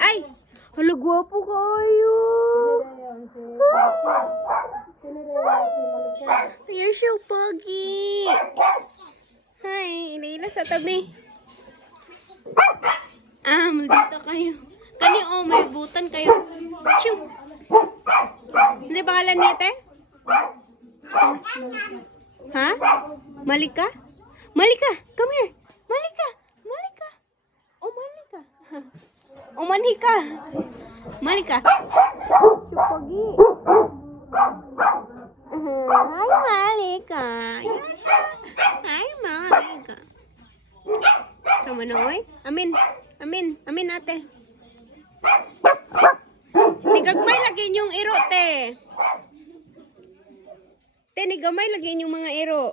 Ay! Hala, gwapo kayo! You're so puggy! Hi! Inaila sa tabi. Maldito kayo. Kani, may butan kayo. Chew! Ano yung pangalan niya, te? Ha? Malika? Malika! Come here! Malika! Malika! Oh, Malika! Oh, Manhika! Malika! Chupagi! Hi, Malika! Hi, Malika! Sama na, oy? Amin! Amin! Amin, ate! Nigagbay lagi yung iro, te! Te, nigamay lagi yung mga iro.